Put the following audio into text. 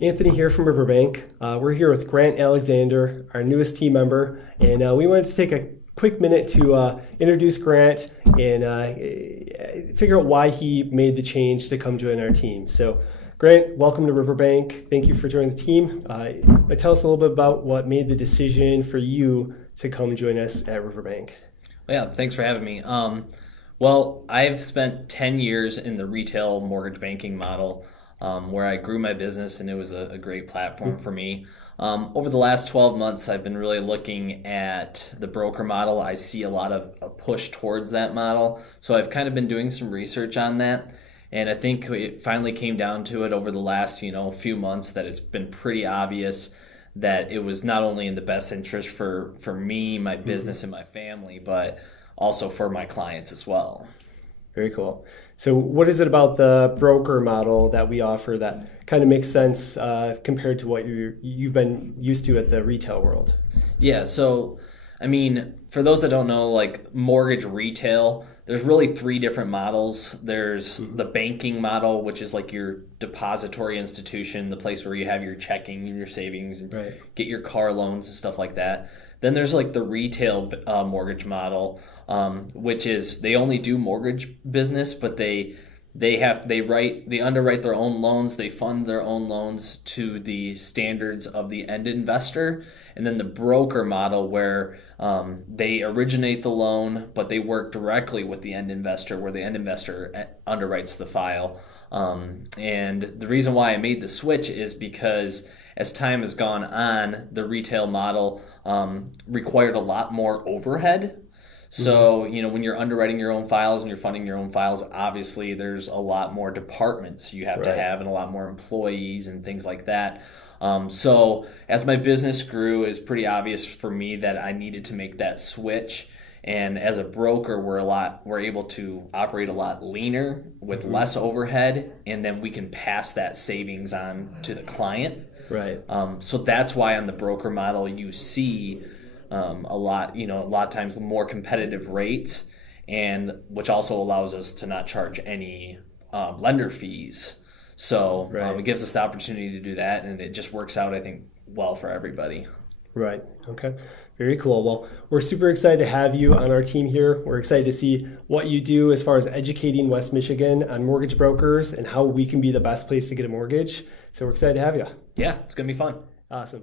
Anthony here from Riverbank. We're here with Grant Alexander, our newest team member, and we wanted to take a quick minute to introduce Grant and figure out why he made the change to come join our team. So, Grant, welcome to Riverbank. Thank you for joining the team. Tell us a little bit about what made the decision for you to come join us at Riverbank. Yeah, thanks for having me. Well, I've spent 10 years in the retail mortgage banking model where I grew my business, and it was a great platform for me. Over the last 12 months, I've been really looking at the broker model. I see a lot of a push towards that model. So I've kind of been doing some research on that. And I think it finally came down to it over the last, few months that it's been pretty obvious that it was not only in the best interest for me, my business, and my family, but also for my clients as well. Very cool. So what is it about the broker model that we offer that kind of makes sense compared to what you've been used to at the retail world? Yeah, so for those that don't know, like mortgage retail, there's really three different models. There's the banking model, which is like your depository institution, the place where you have your checking and your savings and get your car loans and stuff like that. Then there's like the retail mortgage model, which is they only do mortgage business, but they underwrite their own loans, they fund their own loans to the standards of the end investor. And then the broker model where they originate the loan, but they work directly with the end investor, where the end investor underwrites the file. And the reason why I made the switch is because as time has gone on, the retail model required a lot more overhead. So, when you're underwriting your own files and you're funding your own files, obviously there's a lot more departments you have to have and a lot more employees and things like that. So as my business grew, it's pretty obvious for me that I needed to make that switch. And as a broker, we're able to operate a lot leaner with less overhead, and then we can pass that savings on to the client. Right. So that's why on the broker model you see a lot of times more competitive rates, and which also allows us to not charge any lender fees. So it gives us the opportunity to do that, and it just works out, I think, well for everybody. Right. Okay. Very cool. Well, we're super excited to have you on our team here. We're excited to see what you do as far as educating West Michigan on mortgage brokers and how we can be the best place to get a mortgage. So we're excited to have you. Yeah, it's going to be fun. Awesome.